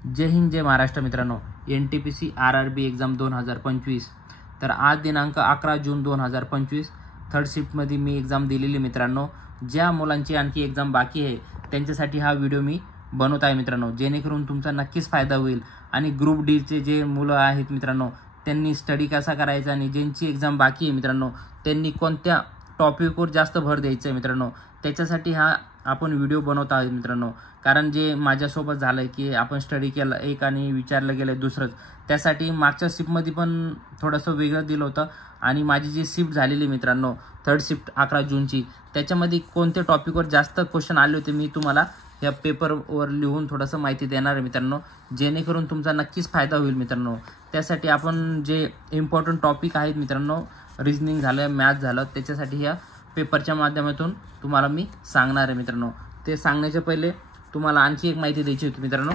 जय हिंद जय महाराष्ट्र मित्रांनो। NTPC RRB exam 2025। तर आज दिनांक 11 जून 2025 थर्ड शिफ्टमध्ये मी एक्झाम दिलेली मित्रांनो। ज्या मुलांची आणखी एक्झाम बाकी आहे त्यांच्यासाठी हा व्हिडिओ मी बनवत आहे मित्रांनो, जेणेकरून तुमचा नक्कीच फायदा होईल। आणि ग्रुप डी चे जे मुलं आहेत मित्रांनो त्यांनी स्टडी कसा करायचा आणि ज्यांची एक्झाम बाकी आहे मित्रांनो त्यांनी कोणत्या टॉपिकवर जास्त भर द्यायचा आहे मित्रांनो, त्याच्यासाठी हा आपण व्हिडिओ बनवत आहोत मित्रांनो। कारण जे माझ्यासोबत झालं की आपण स्टडी केलं एक आणि विचारलं गेलं दुसरंच, त्यासाठी मागच्या शिफ्टमध्ये पण थोडंसं वेगळं दिलं होतं। आणि माझी जी शिफ्ट झालेली मित्रांनो थर्ड शिफ्ट 11 जूनची, त्याच्यामध्ये कोणत्या टॉपिकवर जास्त क्वेश्चन आले होते मी तुम्हाला या पेपरवर लिहून थोडंसं माहिती देणार आहे मित्रांनो, जेणेकरून तुमचा नक्कीच फायदा होईल मित्रांनो। त्यासाठी आपण जे इम्पॉर्टंट टॉपिक आहेत मित्रांनो, रिजनिंग झालं, मॅथ झालं, त्याच्यासाठी या पेपरच्या माध्यमातून तुम्हाला मी सांगणार आहे मित्रांनो। ते सांगण्याच्या पहिले तुम्हाला आणखी एक माहिती द्यायची होती मित्रांनो।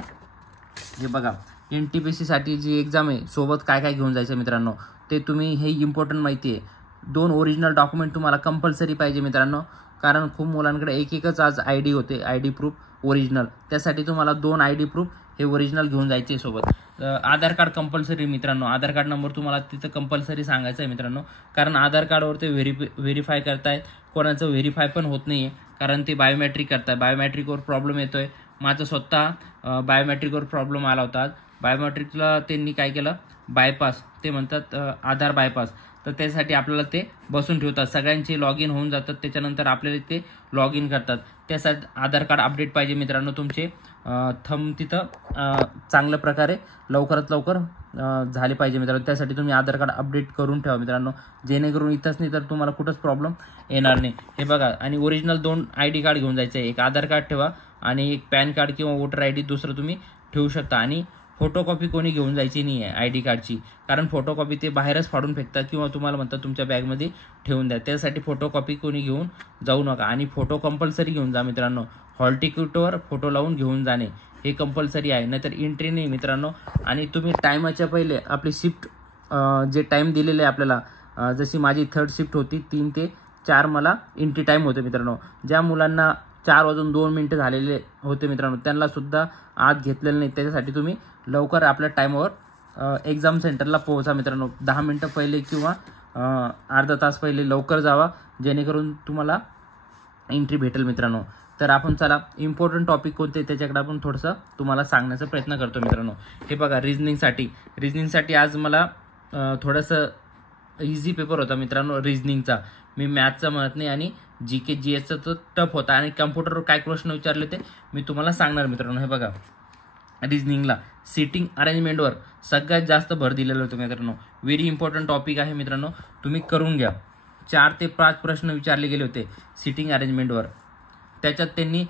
हे बघा, NTPC साठी जी एक्झाम आहे सोबत काय काय घेऊन जायचं मित्रांनो, ते तुम्ही हे इम्पॉर्टंट माहिती आहे। 2 ओरिजिनल डॉक्युमेंट तुम्हाला कंपल्सरी पाहिजे मित्रांनो, कारण खूप मुलांकडे एकच आज ID होते, ID प्रूफ ओरिजिनल। त्यासाठी तुम्हाला 2 ID प्रूफ हे ओरिजिनल घेऊन जायचे सोबत। आधार कार्ड कंपल्सरी मित्रांनो, आधार कार्ड नंबर तुम्हाला तिथं कंपल्सरी सांगायचा आहे मित्रांनो, कारण आधार कार्डवर ते व्हेरीफाय करतायत, कोणाचं व्हेरीफाय पण होत नाही आहे, कारण ते बायोमेट्रिक करताय। बायोमेट्रिकवर प्रॉब्लेम येतोय, माझं स्वतः बायोमेट्रिकवर प्रॉब्लेम आला होता। बायोमेट्रिकला त्यांनी काय केलं, बायपास ते म्हणतात, आधार बायपास, तर त्यासाठी आपल्याला ते बसून ठेवतात, सगळ्यांचे लॉग इन होऊन जातात, त्याच्यानंतर आपल्याला ते लॉग इन करतात। त्यासाठी आधार कार्ड अपडेट पाहिजे मित्रांनो, तुमचे थंब तिथं चांगल्या प्रकारे लवकरात लवकर झाले पाहिजे मित्रांनो। त्यासाठी तुम्ही आधार कार्ड अपडेट करून ठेवा मित्रांनो, जेणेकरून इथंच नाही तर तुम्हाला कुठंच प्रॉब्लेम येणार नाही। हे बघा, आणि ओरिजिनल 2 ID कार्ड घेऊन जायचं आहे, एक आधार कार्ड ठेवा आणि एक पॅन कार्ड किंवा वोटर ID दुसरं तुम्ही ठेवू शकता। आणि फोटोकॉपी कोणी घेऊन जायची नाही आहे ID कार्डची, कारण फोटोकॉपी ते बाहेरच फाडून फेकतात किंवा तुम्हाला म्हणतात तुमच्या बॅगमध्ये ठेवून द्या, त्यासाठी फोटोकॉपी कोणी घेऊन जाऊ नका। आणि फोटो कंपल्सरी घेऊन जा मित्रांनो, हॉल तिकीटवर फोटो लावून घेऊन जाणे हे कंपल्सरी आहे, नाहीतर एंट्री नाही मित्रांनो। आणि तुम्ही टायमाच्या पहिले आपली शिफ्ट जे टाईम दिलेले आहे आपल्याला, जशी माझी थर्ड शिफ्ट होती 3 ते 4 मला एंट्री टाईम होते मित्रांनो। ज्या मुलांना 4 वाजून 2 मिनिटं झालेले होते मित्रांनो त्यांना सुद्धा आत घेतलेलं नाही, त्याच्यासाठी तुम्ही लवकर आपल्या टाईमवर एक्झाम सेंटरला पोहोचा मित्रांनो। 10 मिनिटं पहिले किंवा अर्धा तास पहिले लवकर जावा, जेणेकरून तुम्हाला एंट्री भेटेल मित्रांनो। तर आपण चला इम्पॉर्टंट टॉपिक कोणते त्याच्याकडे आपण थोडंसं तुम्हाला सांगण्याचा प्रयत्न करतो मित्रांनो। हे बघा, रिजनिंगसाठी आज मला थोडंसं इझी पेपर होता मित्रांनो रिजनिंगचा। मी मॅथचा म्हणत नाही, आणि GK GSचा तो टफ होता, आणि कम्प्युटरवर काय प्रश्न विचारले ते मी तुम्हाला सांगणार मित्रांनो। हे बघा, रिजनिंगला सिटिंग अरेंजमेंटवर सगळ्यात जास्त भर दिलेला होता मित्रांनो। व्हेरी इम्पॉर्टंट टॉपिक आहे मित्रांनो, तुम्ही करून घ्या। 4 ते 5 प्रश्न विचारले गेले होते सिटिंग अरेंजमेंटवर। त्याच्यात त्यांनी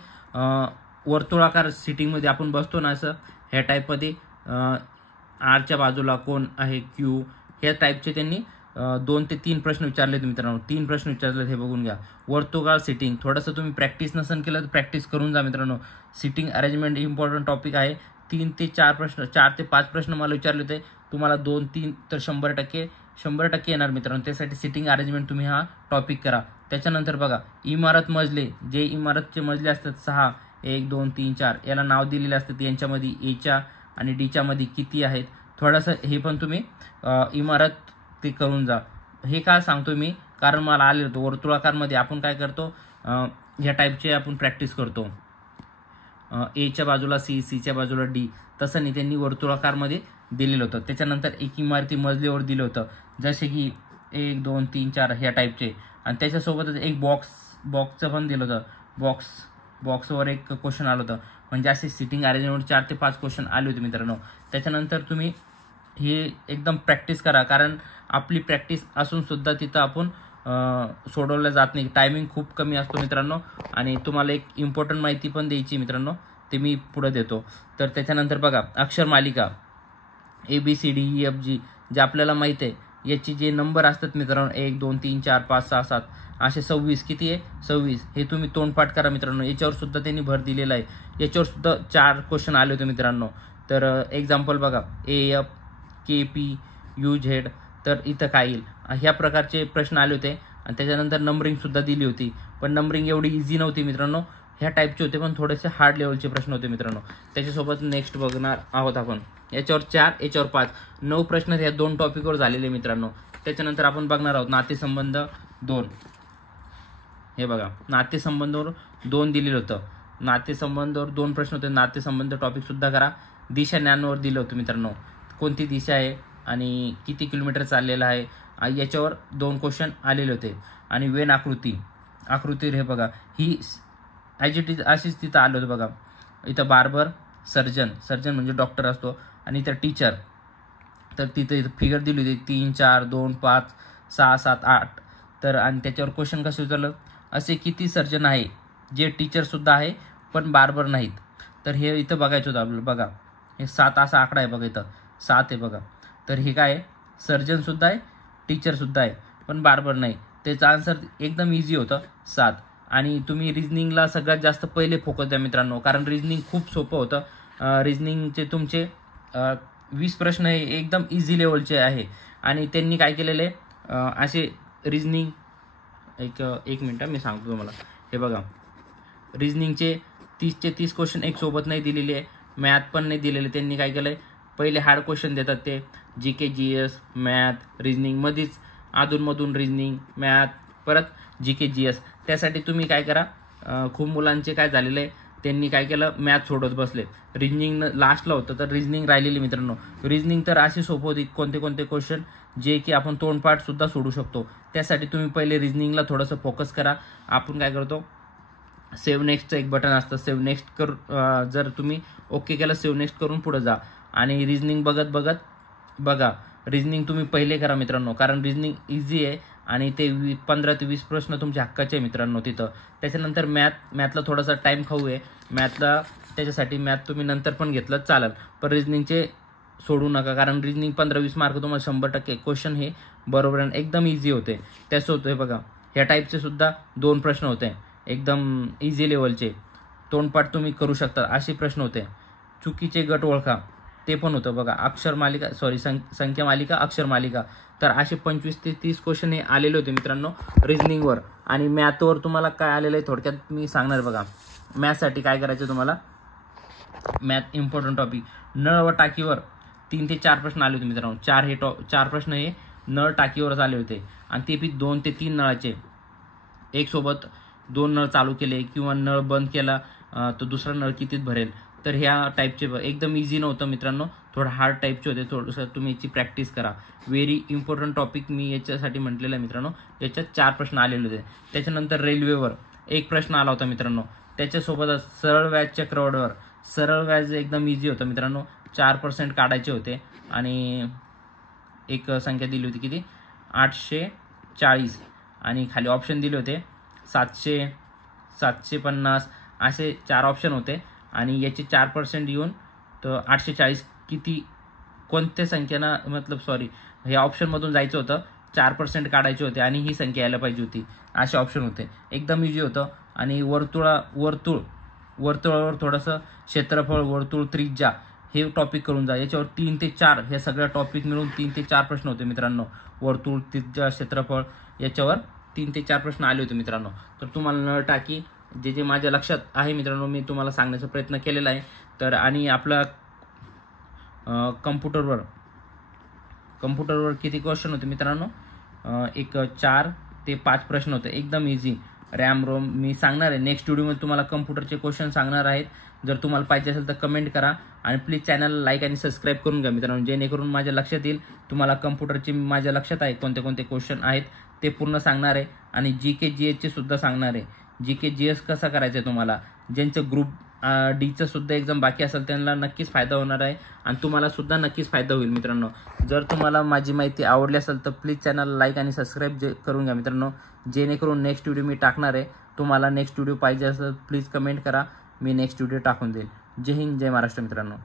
वर्तुळाकार सिटिंगमध्ये आपण बसतो ना असं, ह्या टाईपमध्ये आरच्या बाजूला कोण आहे, Q, ह्या टाईपचे त्यांनी 2 ते 3 प्रश्न विचारले होते मित्रांनो। 3 प्रश्न विचारले, हे बघून घ्या। वर्तुळाकार सिटिंग थोडंसं तुम्ही प्रॅक्टिस नसेल केलं तर प्रॅक्टिस करून जा मित्रांनो। सिटिंग अरेंजमेंट इम्पॉर्टंट टॉपिक आहे। 3 ते 5 प्रश्न मला विचारले होते, तुम्हाला 2-3 तर 100% येणार मित्रांनो। त्यासाठी सिटिंग अरेंजमेंट तुम्ही हा टॉपिक करा। त्याच्यानंतर बघा, इमारत मजले, जे इमारतचे मजले असतात 6, 1 2 3 4 याला नाव दिलेले असतात, यांच्यामध्ये Aच्या आणि Dच्या मध्ये किती आहेत, थोडंसं हे पण तुम्ही इमारत ते करून जा। हे का सांगतो मी, कारण मला आले होतं वर्तुळाकारमध्ये आपण काय करतो, ह्या टाईपचे आपण प्रॅक्टिस करतो, Aच्या बाजूला C, Cच्या बाजूला D, तसं नाही, त्यांनी वर्तुळाकारमध्ये दिलेलं होतं। त्याच्यानंतर एक इमारती मजलेवर दिलं होतं, जसे की 1 2 3 4 ह्या टाईपचे, आणि त्याच्यासोबतच एक बॉक्सचं पण दिलं होतं, बॉक्सवर एक क्वेश्चन आलं होतं। म्हणजे असे सिटिंग अरेंजमेंट 4 ते 5 क्वेश्चन आले होते मित्रांनो। त्याच्यानंतर तुम्ही हे एकदम प्रॅक्टिस करा, कारण आपली प्रॅक्टिस असून सुद्धा तिथं आपण सोडवलं जात नाही, टायमिंग खूप कमी असतो मित्रांनो। आणि तुम्हाला एक इम्पॉर्टंट माहिती पण द्यायची मित्रांनो, ते मी पुढे देतो। तर त्याच्यानंतर बघा, अक्षर मालिका ABCDEFG जे आपल्याला माहित आहे, याची जे नंबर असतात मित्रांनो 1 2 3 4 5 6 7 असे 26, किती आहे 26, हे तुम्ही तोंडपाठ करा मित्रांनो। याच्यावर सुद्धा त्यांनी भर दिलेला आहे, याच्यावर सुद्धा 4 क्वेश्चन आले होते मित्रांनो। तर एक्झाम्पल बघा, AF KP UZ, तर इथं काय येईल, ह्या प्रकारचे प्रश्न आले होते। आणि त्याच्यानंतर नंबरिंग सुद्धा दिली होती, पण नंबरिंग एवढी इझी नव्हती मित्रांनो, ह्या टाईपचे होते, पण थोडेसे हार्ड लेवलचे प्रश्न होते मित्रांनो. त्याच्यासोबत नेक्स्ट बघणार आहोत आपण. याच्यावर 4, याच्यावर 5, 9 प्रश्न ह्या 2 टॉपिकवर झालेले मित्रांनो. त्याच्यानंतर आपण बघणार आहोत नातेसंबंध 2. हे बघा, नातेसंबंधावर 2 दिलेलं होतं. नातेसंबंधावर 2 प्रश्न होते. नातेसंबंध टॉपिकसुद्धा करा. दिशा ज्ञानवर दिलं होतं मित्रांनो, कोणती दिशा आहे आणि किती किलोमीटर चाललेलं आहे, याच्यावर 2 क्वेश्चन आलेले होते. आणि वेन आकृती हे बघा, ही ॲज इट इज अशीच तिथं आलं होतं बघा. इथं बार्बर, सर्जन म्हणजे डॉक्टर असतो, आणि इथं टीचर. तर तिथं फिगर दिली होती 3, 4, 2, 5, 6, 7, 8. तर आणि त्याच्यावर क्वेश्चन कसं विचारलं, असे किती सर्जन आहे जे टीचरसुद्धा आहे पण बार्बर नाहीत. तर हे इथं बघायचं होतं आपल्याला. बघा, हे 7 असा आकडा आहे बघा, इथं 7 आहे बघा. तर हे काय आहे, सर्जनसुद्धा आहे, टीचरसुद्धा आहे पण बार्बर नाही. त्याचं आन्सर एकदम इझी होतं, 7. आणि तुम्ही रिजनिंगला सगळ्यात जास्त पहिले फोकस द्या मित्रांनो, कारण रिजनिंग खूप सोपं होतं. रिजनिंगचे तुमचे 20 प्रश्न हे एकदम इझी लेवलचे आहे. आणि त्यांनी काय केलेले असे रिजनिंग, एक मिनटं मी सांगतो तुम्हाला. हे बघा, रिजनिंगचे 30चे 30 क्वेश्चन एक सोबत नाही दिलेले आहे, मॅथ पण नाही दिलेले. त्यांनी काय केलं आहे, पहिले हार्ड क्वेश्चन देतात, ते GK GS मॅथ रिजनिंगमध्येच अधूनमधून रिजनिंग मॅथ परत GK GS. त्यासाठी तुम्ही काय करा, खूप मुलांचे काय झालेलं आहे, त्यांनी काय केलं, मॅथ सोडत बसले. रिजनिंग लास्टला होतं, तर रिजनिंग राहिलेली मित्रांनो. रिजनिंग तर अशी सोपं होती, कोणते क्वेश्चन जे की आपण तोंडपाठसुद्धा सोडू शकतो. त्यासाठी तुम्ही पहिले रिजनिंगला थोडंसं फोकस करा. आपण काय करतो, सेव्ह नेक्स्टचं एक बटन असतं, सेव्ह नेक्स्ट जर तुम्ही ओके केलं, सेव्ह नेक्स्ट करून पुढे जा. आणि रिजनिंग बघत बघा. रिजनिंग तुम्ही पहिले करा मित्रांनो, कारण रिजनिंग इझी आहे आणि ते 15 ते 20 प्रश्न तुमच्या हक्काचे आहे मित्रांनो तिथं. त्याच्यानंतर मॅथला थोडासा टाईम खाऊ आहे मॅथला, त्याच्यासाठी मॅथ तुम्ही नंतर पण घेतलं चालेल, पण रिजनिंगचे सोडू नका, कारण रिजनिंग 15-20 मार्क तुम्हाला 100% क्वेश्चन हे बरोबर एकदम इझी होते. त्याचं होतं हे बघा, ह्या टाईपचे सुद्धा 2 प्रश्न होते एकदम इझी लेवलचे, तोंडपाठ तुम्ही करू शकता असे प्रश्न होते. चुकीचे गट ओळखा ते पण होतं बघा, संख्या मालिका अक्षर मालिका. तर असे 25 ते 30 क्वेश्चन हे आलेले होते मित्रांनो रिजनिंगवर. आणि मॅथवर तुम्हाला काय आलेलं आहे थोडक्यात मी सांगणार बघा. मॅथसाठी काय करायचं तुम्हाला, मॅथ इम्पॉर्टंट टॉपिक, नळ व टाकीवर 3 ते 4 प्रश्न आले होते मित्रांनो. 4 प्रश्न हे नळ टाकीवरच आले होते, आणि ते बी 2 ते 3 नळाचे. एक सोबत 2 नळ चालू केले किंवा नळ बंद केला तर दुसरा नळ कितीत भरेल. तर ह्या टाईपचे एकदम इझी नव्हतं मित्रांनो, थोडं हार्ड टाईपचे होते. थोडंसं तुम्ही याची प्रॅक्टिस करा. व्हेरी इम्पॉर्टंट टॉपिक मी याच्यासाठी म्हटलेलं आहे मित्रांनो. याच्यात 4 प्रश्न आलेले होते. त्याच्यानंतर रेल्वेवर 1 प्रश्न आला होता मित्रांनो. त्याच्यासोबतच सरळ व्याज चक्रवाढीवर, सरळ व्याज एकदम इझी होतं मित्रांनो. 4% काढायचे होते आणि एक संख्या दिली होती किती, 840, आणि खाली ऑप्शन दिले होते 700, 750 असे 4 ऑप्शन होते. आणि याचे 4% येऊन तर 840 किती, कोणत्या संख्येनं ह्या ऑप्शनमधून जायचं होतं, 4% काढायचे होते आणि ही संख्या यायला पाहिजे होती, असे ऑप्शन होते. एकदम इझी होतं. आणि वर्तुळावर थोडंसं क्षेत्रफळ, वर्तुळ, त्रिज्या हे टॉपिक करून जा. याच्यावर 3 ते 4 हे सगळ्या टॉपिक मिळून 3 ते 4 प्रश्न होते मित्रांनो. वर्तुळ, त्रिज्या, क्षेत्रफळ याच्यावर 3 ते 4 प्रश्न आले होते मित्रांनो. तर तुम्हाला नळ टाकी जे माझ्या लक्षात आहे मित्रांनो, मी तुम्हाला सांगण्याचा प्रयत्न केलेला आहे. तर आणि आपला कम्प्युटरवर किती क्वेश्चन होते मित्रांनो, एक 4 ते 5 प्रश्न होते एकदम इझी. रोम मी सांगणार आहे नेक्स्ट व्हिडिओमध्ये तुम्हाला कम्प्युटरचे क्वेश्चन सांगणार आहेत. जर तुम्हाला पाहिजे असेल तर कमेंट करा आणि प्लीज चॅनलला लाईक आणि सबस्क्राईब करून घ्या मित्रांनो, जेणेकरून माझ्या लक्षात येईल. तुम्हाला कम्प्युटरचे माझ्या लक्षात आहे कोणते क्वेश्चन आहेत ते पूर्ण सांगणार आहे. आणि GK GSचे सुद्धा सांगणार आहे. GK GS कसा करायचं आहे तुम्हाला, ज्यांचं ग्रुप डीचं सुद्धा एक्झाम बाकी असेल त्यांना नक्कीच फायदा होणार आहे आणि तुम्हाला सुद्धा नक्कीच फायदा होईल मित्रांनो. जर तुम्हाला माझी माहिती आवडली असेल तर प्लीज चॅनल लाईक आणि सबस्क्राईब करून घ्या मित्रांनो, जेणेकरून नेक्स्ट व्हिडिओ मी टाकणार आहे. तुम्हाला नेक्स्ट व्हिडिओ पाहिजे असेल प्लीज कमेंट करा, मी नेक्स्ट व्हिडिओ टाकून देईल. जय हिंद, जय महाराष्ट्र मित्रांनो.